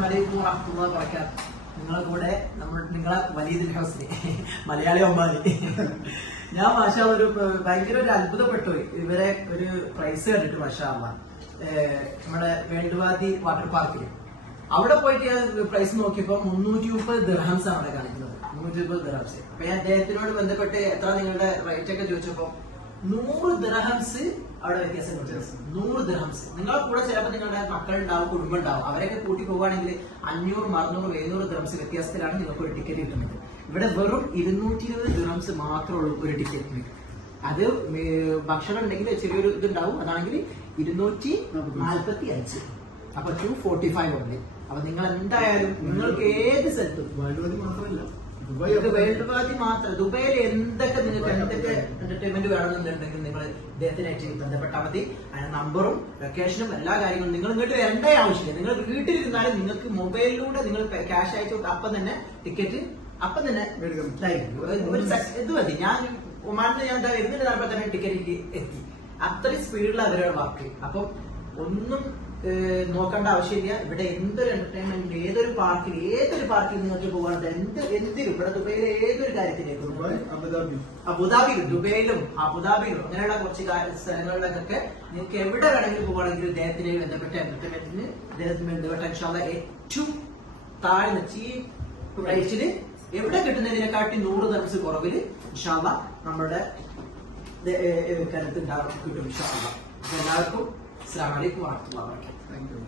അസ്സലാമു അലൈക്കും വറഹ്മത്തുള്ളാഹി വബറകാതുഹു. നിങ്ങളെ കൂടെ നിങ്ങളെ വലീദുൽ ഹസ്നി മലയാളി ഒമാലി. ഞാൻ മാഷാ ഒരു ഭയങ്കര ഒരു അത്ഭുതപ്പെട്ടു ഇവരെ ഒരു പ്രൈസ് കണ്ടിട്ട് മാഷാ അല്ലാഹ്. നമ്മുടെ വേണ്ടുവാദി വാട്ടർ പാർക്കിൽ അവിടെ പോയിട്ട് ഞാൻ പ്രൈസ് നോക്കിയപ്പോ 330 ദിർഹംസ് ആണ് അവിടെ കാണിക്കുന്നത്. 330 ദിർഹംസ്. അപ്പൊ ഞാൻ അദ്ദേഹത്തിനോട് ബന്ധപ്പെട്ട് എത്ര നിങ്ങളുടെ റേറ്റ് ഒക്കെ ചോദിച്ചപ്പോ 100 ദിർഹംസ് അവിടെ വ്യത്യാസം കൊടുത്തു. 100 ദിർഹംസ്. നിങ്ങളെ കൂടെ ചിലപ്പോൾ നിങ്ങളുടെ മക്കളുണ്ടാവും, കുടുംബം ഉണ്ടാവും. അവരൊക്കെ കൂട്ടി പോവുകയാണെങ്കിൽ 500, 600, 700 ദിർഹംസ് വ്യത്യാസത്തിലാണ് നിങ്ങൾക്ക് ഒരു ടിക്കറ്റ് കിട്ടുന്നത്. ഇവിടെ വെറും 220 ദിർഹംസ് മാത്രമേ ഉള്ളൂ ഒരു ടിക്കറ്റിന്. അത് ഭക്ഷണം ഉണ്ടെങ്കിൽ ചെറിയൊരു ഇതുണ്ടാവും. അതാണെങ്കിൽ 245. അപ്പൊ 245 ഉണ്ട്. അപ്പൊ നിങ്ങൾ എന്തായാലും നിങ്ങൾക്ക് ഏത് സ്ഥലത്തും മാത്രമല്ല വേൾഡ് വാദി മാത്രം ദുബൈയിൽ എന്തൊക്കെ നിങ്ങൾക്ക് എന്തൊക്കെ എന്റർടൈൻമെന്റ് വേണമെന്നുണ്ടെങ്കിൽ നിങ്ങൾ ഇദ്ദേഹത്തിനായിട്ട് ബന്ധപ്പെട്ടാൽ മതി. അതിന്റെ നമ്പറും ലൊക്കേഷനും എല്ലാ കാര്യങ്ങളും നിങ്ങൾ ഇങ്ങോട്ട് വരേണ്ട ആവശ്യമില്ല. നിങ്ങൾ വീട്ടിലിരുന്നാലും നിങ്ങൾക്ക് മൊബൈലിലൂടെ നിങ്ങൾ ക്യാഷ് അയച്ചു അപ്പം തന്നെ ടിക്കറ്റ് അപ്പം തന്നെ ഇത് മതി. ഞാൻ ഒമാനിൽ ഞാൻ വരുന്നതിന് നടപ്പോ തന്നെ ടിക്കറ്റ് എത്തി. അത്രയും സ്പീഡിൽ അവരുടെ വർക്ക്. അപ്പം ഒന്നും നോക്കേണ്ട ആവശ്യമില്ല. ഇവിടെ എന്തൊരു എന്റർടൈൻമെന്റ് ഏതൊരു പാർക്കിൽ നിങ്ങൾക്ക് പോകാനുണ്ട്. എന്തിനും ഇവിടെ ദുബൈയിലെ ഏതൊരു കാര്യത്തിലേക്കും അബുദാബിയിലും ദുബൈയിലും അങ്ങനെയുള്ള കുറച്ച് സ്ഥലങ്ങളിലേക്കൊക്കെ നിങ്ങൾക്ക് എവിടെ വേണമെങ്കിലും പോകണമെങ്കിലും ഇദ്ദേഹത്തിന് ബന്ധപ്പെട്ട എന്റർടൈൻമെന്റിന് ഇദ്ദേഹത്തിന് ബന്ധപ്പെട്ട ഇൻഷാല്ലാ ഏറ്റവും താഴ്ന്ന ചീപ്പ് പ്രൈസിന് എവിടെ കിട്ടുന്നതിനെക്കാട്ടി 100 ദിർഹംസ് കുറവില് ഇൻഷാല്ലാ നമ്മുടെ കരുത്ത് കിട്ടും ഇൻഷാല്ലാ. എല്ലാവർക്കും അസ്സലാമു അലൈക്കും വറഹ്മത്തുള്ളാഹി വബറകാതുഹു. Thank you.